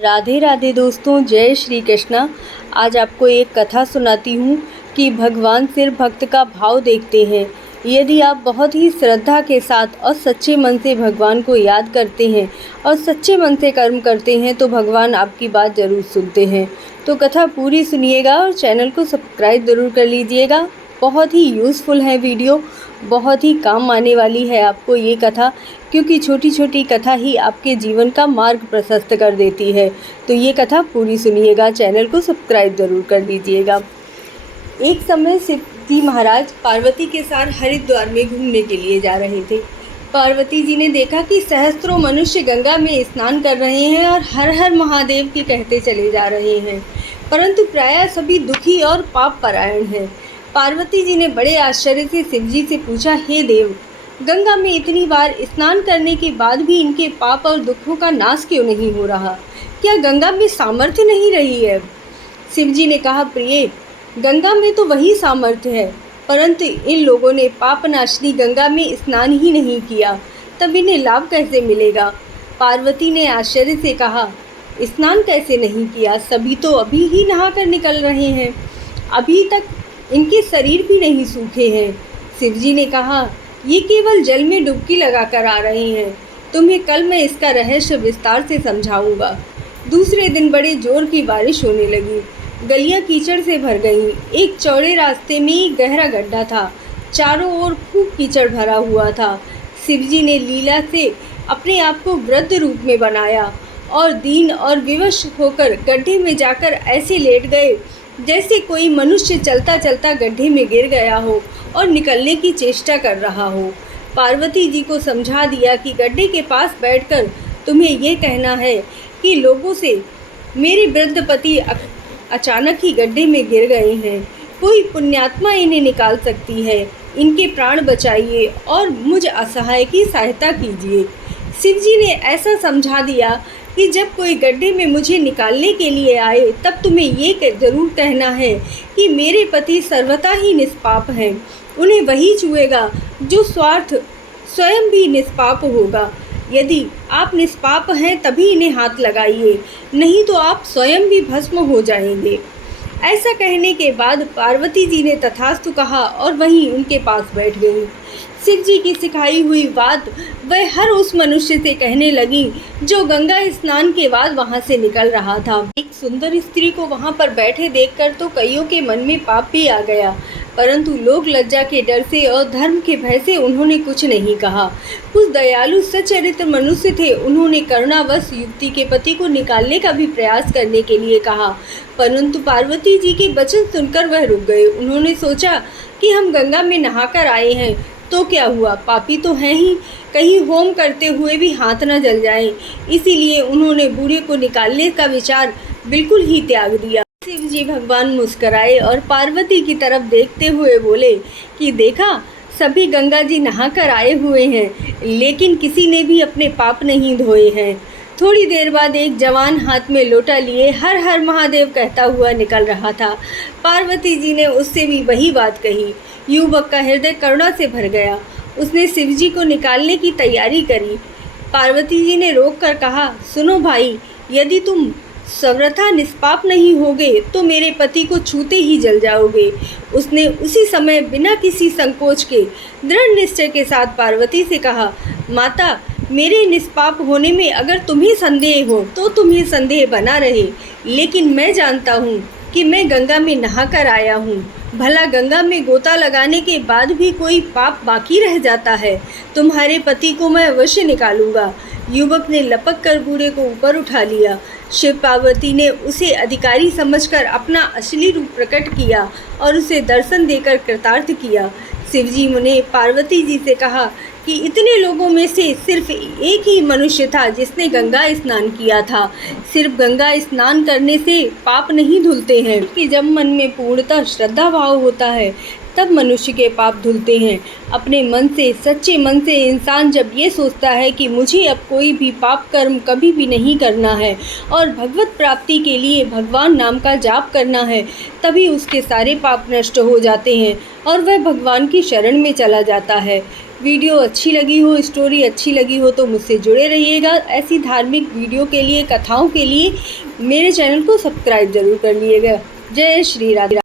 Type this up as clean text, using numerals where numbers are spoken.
राधे राधे दोस्तों, जय श्री कृष्णा। आज आपको एक कथा सुनाती हूँ कि भगवान सिर्फ भक्त का भाव देखते हैं। यदि आप बहुत ही श्रद्धा के साथ और सच्चे मन से भगवान को याद करते हैं और सच्चे मन से कर्म करते हैं तो भगवान आपकी बात ज़रूर सुनते हैं। तो कथा पूरी सुनिएगा और चैनल को सब्सक्राइब ज़रूर कर लीजिएगा। बहुत ही यूज़फुल है वीडियो, बहुत ही काम आने वाली है आपको ये कथा, क्योंकि छोटी छोटी कथा ही आपके जीवन का मार्ग प्रशस्त कर देती है। तो ये कथा पूरी सुनिएगा, चैनल को सब्सक्राइब ज़रूर कर लीजिएगा। एक समय शिव जी महाराज पार्वती के साथ हरिद्वार में घूमने के लिए जा रहे थे। पार्वती जी ने देखा कि सहस्त्रों मनुष्य गंगा में स्नान कर रहे हैं और हर हर महादेव की कहते चले जा रहे हैं, परंतु प्रायः सभी दुखी और पाप परायण हैं। पार्वती जी ने बड़े आश्चर्य से शिव जी से पूछा, हे देव, गंगा में इतनी बार स्नान करने के बाद भी इनके पाप और दुखों का नाश क्यों नहीं हो रहा? क्या गंगा में सामर्थ्य नहीं रही है? शिव जी ने कहा, प्रिय, गंगा में तो वही सामर्थ्य है, परंतु इन लोगों ने पापनाशिनी गंगा में स्नान ही नहीं किया, तब इन्हें लाभ कैसे मिलेगा? पार्वती ने आश्चर्य से कहा, स्नान कैसे नहीं किया? सभी तो अभी ही नहाकर निकल रहे हैं, अभी तक इनके शरीर भी नहीं सूखे हैं। शिव जी ने कहा, ये केवल जल में डुबकी लगाकर आ रहे हैं, तुम्हें कल मैं इसका रहस्य विस्तार से समझाऊंगा। दूसरे दिन बड़े जोर की बारिश होने लगी, गलियां कीचड़ से भर गईं। एक चौड़े रास्ते में एक गहरा गड्ढा था, चारों ओर खूब कीचड़ भरा हुआ था। शिव जी ने लीला से अपने आप को वृद्ध रूप में बनाया और दीन और विवश होकर गड्ढे में जाकर ऐसे लेट गए जैसे कोई मनुष्य चलता चलता गड्ढे में गिर गया हो और निकलने की चेष्टा कर रहा हो। पार्वती जी को समझा दिया कि गड्ढे के पास बैठकर तुम्हें ये कहना है कि लोगों से, मेरे वृद्ध पति अचानक ही गड्ढे में गिर गए हैं, कोई पुण्यात्मा इन्हें निकाल सकती है, इनके प्राण बचाइए और मुझ असहाय की सहायता कीजिए। शिव जी ने ऐसा समझा दिया कि जब कोई गड्ढे में मुझे निकालने के लिए आए तब तुम्हें ये ज़रूर कहना है कि मेरे पति सर्वथा ही निष्पाप हैं, उन्हें वही छुएगा जो स्वार्थ स्वयं भी निष्पाप होगा। यदि आप निष्पाप हैं तभी इन्हें हाथ लगाइए, नहीं तो आप स्वयं भी भस्म हो जाएंगे। ऐसा कहने के बाद पार्वती जी ने तथास्तु कहा और वहीं उनके पास बैठ गई। शिव जी की सिखाई हुई बात वह हर उस मनुष्य से कहने लगी जो गंगा स्नान के बाद वहां से निकल रहा था। एक सुंदर स्त्री को वहां पर बैठे देखकर तो कईयों के मन में पाप भी आ गया, परंतु लोग लज्जा के डर से और धर्म के भय से उन्होंने कुछ नहीं कहा। कुछ दयालु सच्चरित्र मनुष्य थे, उन्होंने करुणावश युवती के पति को निकालने का भी प्रयास करने के लिए कहा, परंतु पार्वती जी के वचन सुनकर वह रुक गए। उन्होंने सोचा कि हम गंगा में नहाकर आए हैं तो क्या हुआ, पापी तो हैं ही, कहीं होम करते हुए भी हाथ न जल जाए। इसीलिए उन्होंने बूढ़े को निकालने का विचार बिल्कुल ही त्याग दिया। शिव जी भगवान मुस्कराए और पार्वती की तरफ देखते हुए बोले कि देखा, सभी गंगा जी नहाकर आए हुए हैं, लेकिन किसी ने भी अपने पाप नहीं धोए हैं। थोड़ी देर बाद एक जवान हाथ में लोटा लिए हर हर महादेव कहता हुआ निकल रहा था। पार्वती जी ने उससे भी वही बात कही। युवक का हृदय करुणा से भर गया, उसने शिव जी को निकालने की तैयारी करी। पार्वती जी ने रोक कर कहा, सुनो भाई, यदि तुम सर्वथा निष्पाप नहीं होगे तो मेरे पति को छूते ही जल जाओगे। उसने उसी समय बिना किसी संकोच के दृढ़ निश्चय के साथ पार्वती से कहा, माता, मेरे निष्पाप होने में अगर तुम्हें संदेह हो तो तुम्हें संदेह बना रहे, लेकिन मैं जानता हूँ कि मैं गंगा में नहाकर आया हूँ। भला गंगा में गोता लगाने के बाद भी कोई पाप बाकी रह जाता है? तुम्हारे पति को मैं अवश्य निकालूंगा। युवक ने लपक कर बूढ़े को ऊपर उठा लिया। शिव पार्वती ने उसे अधिकारी समझकर अपना असली रूप प्रकट किया और उसे दर्शन देकर कृतार्थ किया। शिवजी ने पार्वती जी से कहा कि इतने लोगों में से सिर्फ एक ही मनुष्य था जिसने गंगा स्नान किया था। सिर्फ गंगा स्नान करने से पाप नहीं धुलते हैं, कि जब मन में पूर्णतः श्रद्धा भाव होता है तब मनुष्य के पाप धुलते हैं। अपने मन से, सच्चे मन से इंसान जब ये सोचता है कि मुझे अब कोई भी पाप कर्म कभी भी नहीं करना है और भगवत प्राप्ति के लिए भगवान नाम का जाप करना है, तभी उसके सारे पाप नष्ट हो जाते हैं और वह भगवान की शरण में चला जाता है। वीडियो अच्छी लगी हो, स्टोरी अच्छी लगी हो तो मुझसे जुड़े रहिएगा। ऐसी धार्मिक वीडियो के लिए, कथाओं के लिए मेरे चैनल को सब्सक्राइब ज़रूर कर लीजिएगा। जय श्री राधे।